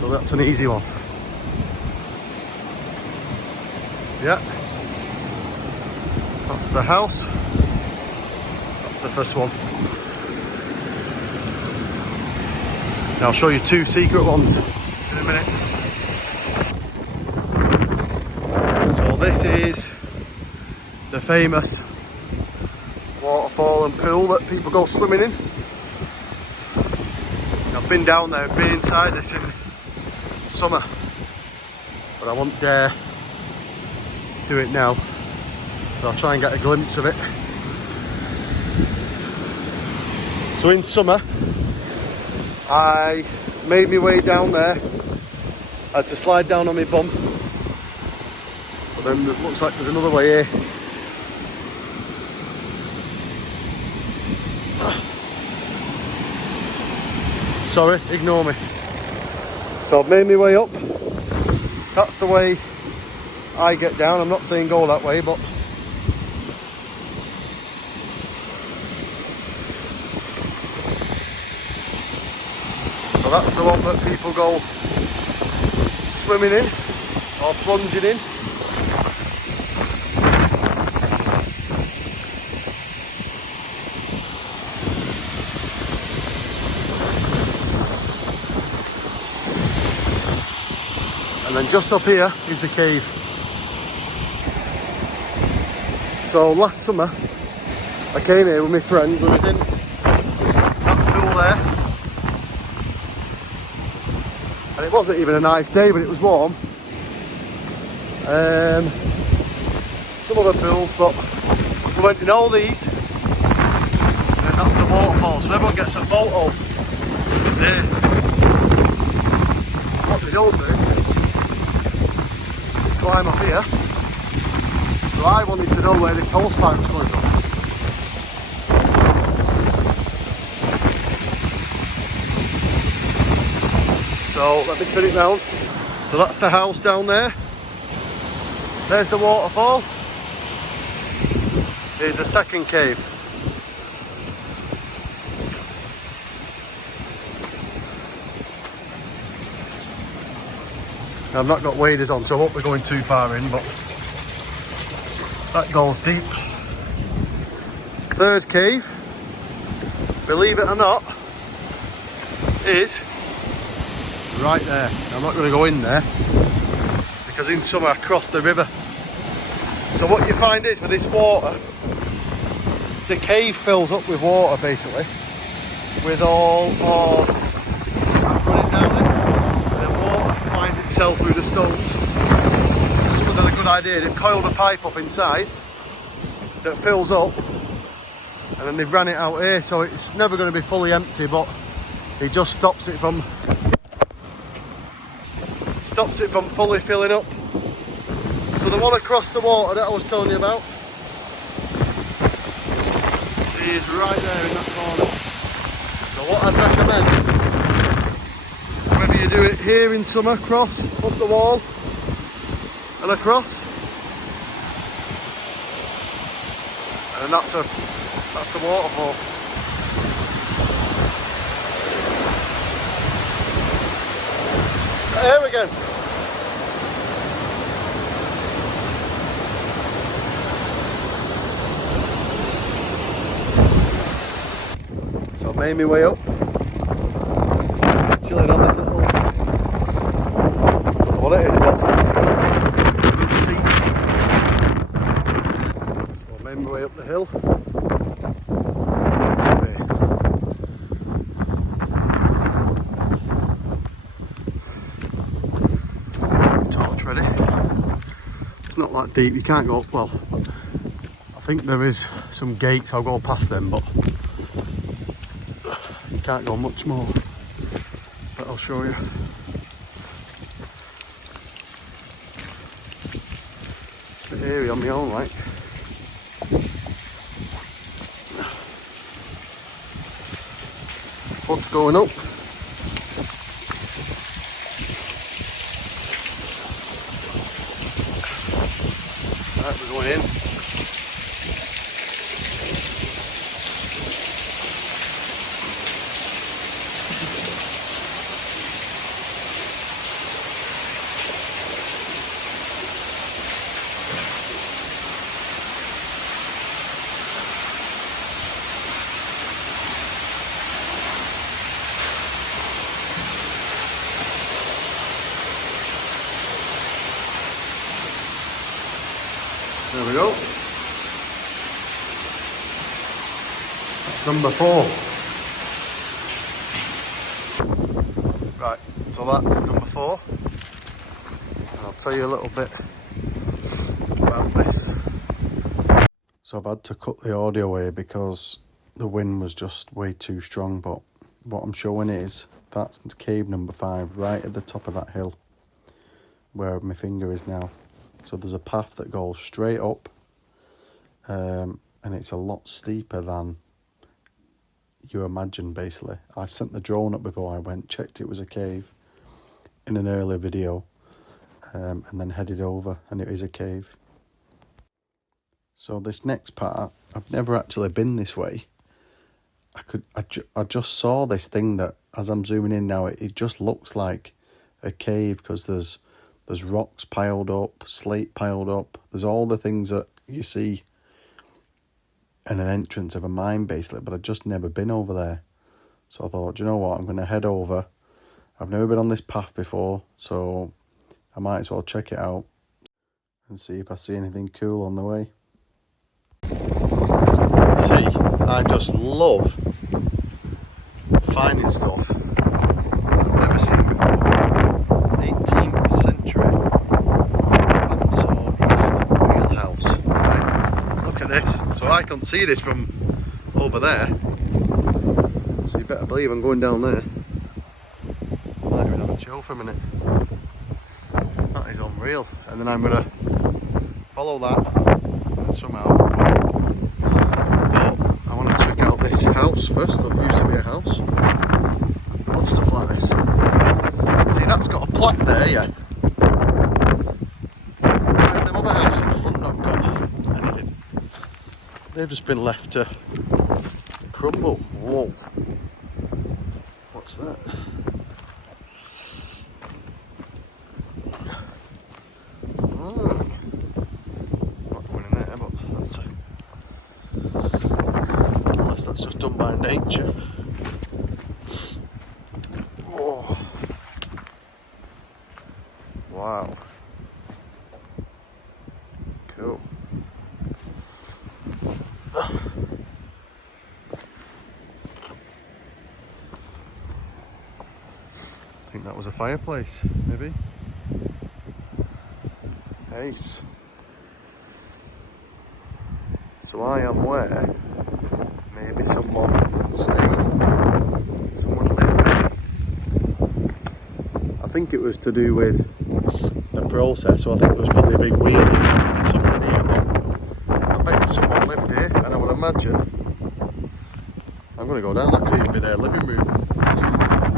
So that's an easy one. Yeah. That's the house. That's the first one. Now I'll show you two secret ones in a minute. So this is the famous waterfall and pool that people go swimming in. I've been down there and been inside this in summer, but I won't dare do it now. So I'll try and get a glimpse of it. So in summer, I made my way down there. I had to slide down on my bum, but then it looks like there's another way here. Sorry, ignore me. So I've made my way up. That's the way I get down. I'm not saying go that way, but so that's the one that people go swimming in or plunging in. And then just up here is the cave. So last summer, I came here with my friend. We was in that pool there. And it wasn't even a nice day, but it was warm. Some other pools, but we went in all these. And that's the waterfall, so everyone gets a photo there. What they don't do, climb up here. So I wanted to know where this hose pipe was going from. So let me spin it round. So that's the house down there. There's the waterfall. Here's the second cave. I've not got waders on, so I won't be going too far in, but that goes deep. Third cave, believe it or not, is right there. I'm not going to go in there because in summer I cross the river. So what you find is with this water, the cave fills up with water basically, with all of that running down it. Itself through the stones. So someone's had a good idea. They've coiled a pipe up inside that fills up, and then they've ran it out here, so it's never going to be fully empty, but it just stops it from fully filling up. So the one across the water that I was telling you about is right there in that corner. So what I'd recommend, you do it here in summer, cross up the wall and across, and that's the waterfall. Here again. So I made my way up. Chilling on this little, what it is, but it's seat. So I made my way up the hill. Torch ready. It's not that deep, you can't go, well, I think there is some gates, I'll go past them, but you can't go much more. But I'll show you. It's a bit airy on my own, like. Foot's going up. Right, we're going in. There we go. That's number 4. Right, so that's number 4. And I'll tell you a little bit about this. So I've had to cut the audio away because the wind was just way too strong, but what I'm showing is that's cave number 5 right at the top of that hill where my finger is now. So there's a path that goes straight up, and it's a lot steeper than you imagine. Basically, I sent the drone up before I went, checked it was a cave in an earlier video, and then headed over, and it is a cave. So this next part, I've never actually been this way. I just saw this thing that, as I'm zooming in now, it just looks like a cave because there's rocks piled up, slate piled up. There's all the things that you see in an entrance of a mine, basically, but I've just never been over there. So I thought, you know what, I'm going to head over. I've never been on this path before, so I might as well check it out and see if I see anything cool on the way. See, I just love finding stuff I've never seen before. 18th century East wheelhouse. Right, look at this. So I can't see this from over there. So you better believe I'm going down there. Might even have a chill for a minute. That is unreal. And then I'm going to follow that somehow. But I want to check out this house first. It used to be a house. Love stuff like this. See, that's got a plaque there, yeah. Them other houses at the front not got anything. They've just been left to crumble. Whoa. What's that? Oh. Not going in there, but that's unless that's just done by nature. Oh. Wow. Cool. I think that was a fireplace, maybe. Ace. So I am where maybe someone stayed. Someone lived there. I think it was to do with the process, so I think there was probably a big wheel or something here, but I bet someone lived here, and I would imagine, I'm going to go down, that could even be their living room,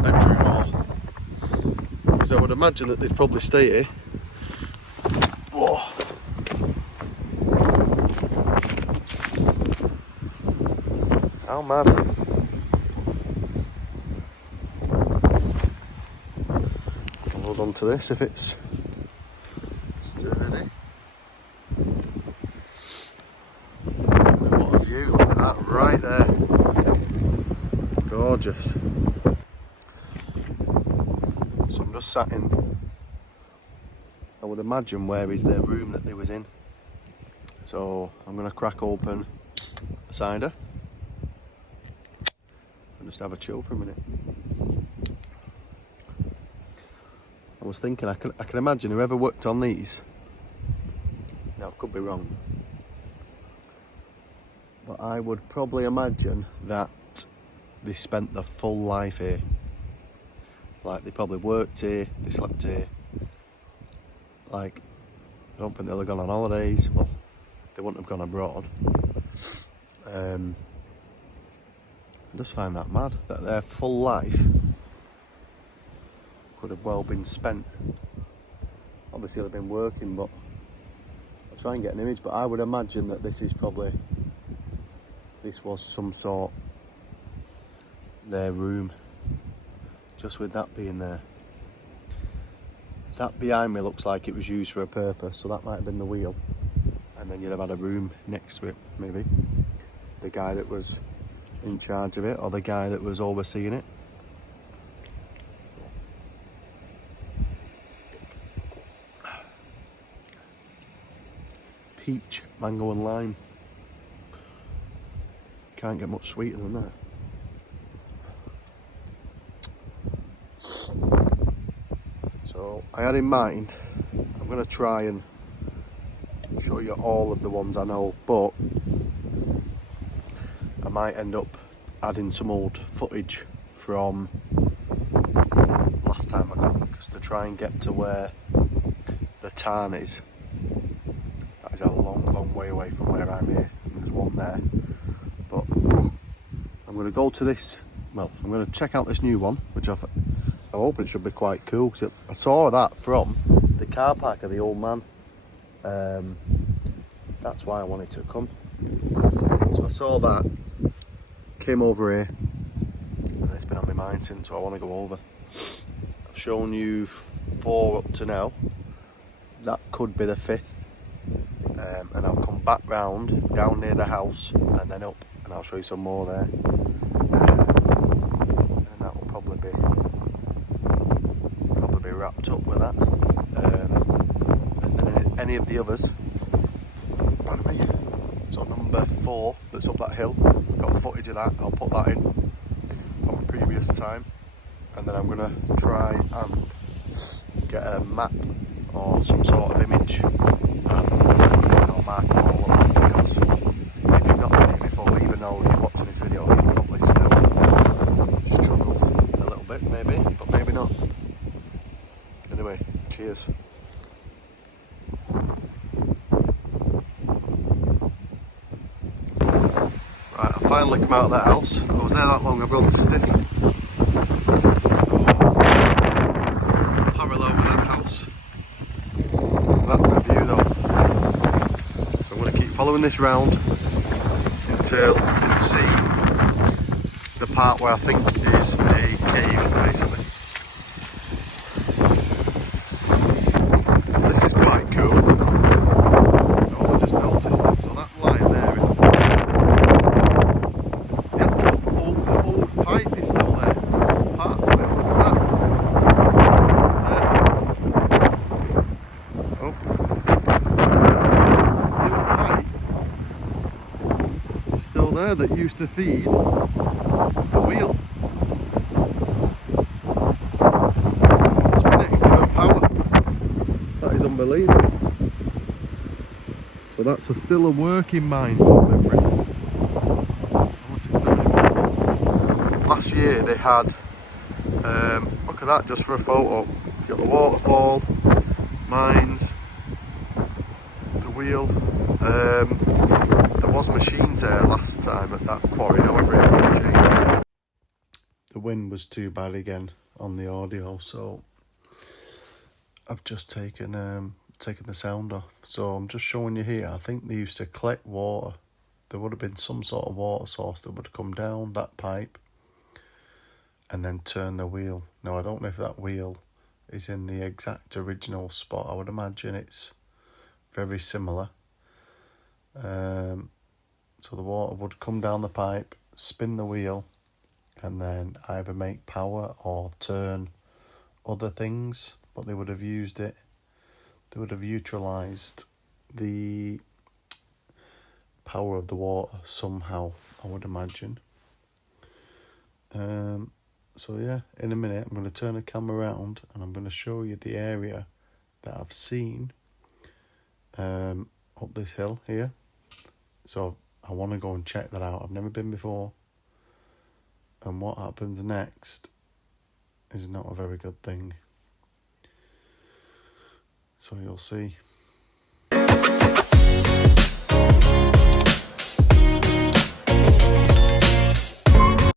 bedroom, or, because I would imagine that they'd probably stay here. Whoa. How mad. I'll hold on to this if it's sturdy. What a view, look at that right there. Gorgeous. So I'm just sat in, I would imagine, where is their room that they was in. So I'm going to crack open a cider and just have a chill for a minute. I was thinking, I can imagine whoever worked on these, now I could be wrong, but I would probably imagine that they spent their full life here. Like, they probably worked here, they slept here. Like, I don't think they'll have gone on holidays. Well, they wouldn't have gone abroad. I just find that mad, that their full life could have well been spent. Obviously they've been working, but I'll try and get an image, but I would imagine that this was some sort their room, just with that being there. That behind me looks like it was used for a purpose, so that might have been the wheel, and then you'd have had a room next to it, maybe the guy that was in charge of it, or the guy that was overseeing it. peach, mango and lime. Can't get much sweeter than that. So I had in mind, I'm going to try and show you all of the ones I know, but I might end up adding some old footage from last time I come, because to try and get to where the tarn is, that is a long way away from where I'm here. There's one there, but I'm going to go to this, well, I'm going to check out this new one, which I hope it should be quite cool, because I saw that from the car park of the old man. That's why I wanted to come. So I saw that, came over here, and it's been on my mind since, so I want to go over. I've shown you 4 up to now. That could be the 5th. And I'll come back round, down near the house, and then up, and I'll show you some more there. And that will probably be wrapped up with that. And then any of the others, pardon me. So number 4, that's up that hill, I've got footage of that, I'll put that in from a previous time. And then I'm going to try and get a map or some sort of image and I'll mark them all up, because if you've not done it before, even though you're watching this video, you'll probably still struggle a little bit, maybe, but maybe not. Anyway, cheers. Right, I finally come out of that house. I was there that long, I've got stiff. Parallel with that house. That review though. So I'm going to keep following this round until I can see the part where I think is a cave, basically. So this is quite cool. Oh, I just noticed it. So that line there, the actual old pipe is still there. Parts of it, look at that. Oh. So the old pipe is still there that used to feed the wheel. Spin it and give it power. That is unbelievable. So that's still a working mine from memory. Unless it's not anymore. Last year they had, look at that just for a photo. You've got the waterfall, mines, the wheel. There was machines there last time at that quarry, however it's all changed. The wind was too bad again on the audio, so I've just taken the sound off. So I'm just showing you here. I think they used to collect water. There would have been some sort of water source that would come down that pipe and then turn the wheel. Now I don't know if that wheel is in the exact original spot. I would imagine it's very similar. So the water would come down the pipe, spin the wheel, and then either make power or turn other things, but they would have used it. They would have utilised the power of the water somehow, I would imagine. So yeah, in a minute I'm going to turn the camera around and I'm going to show you the area that I've seen up this hill here. So I want to go and check that out. I've never been before. And what happens next is not a very good thing. So you'll see.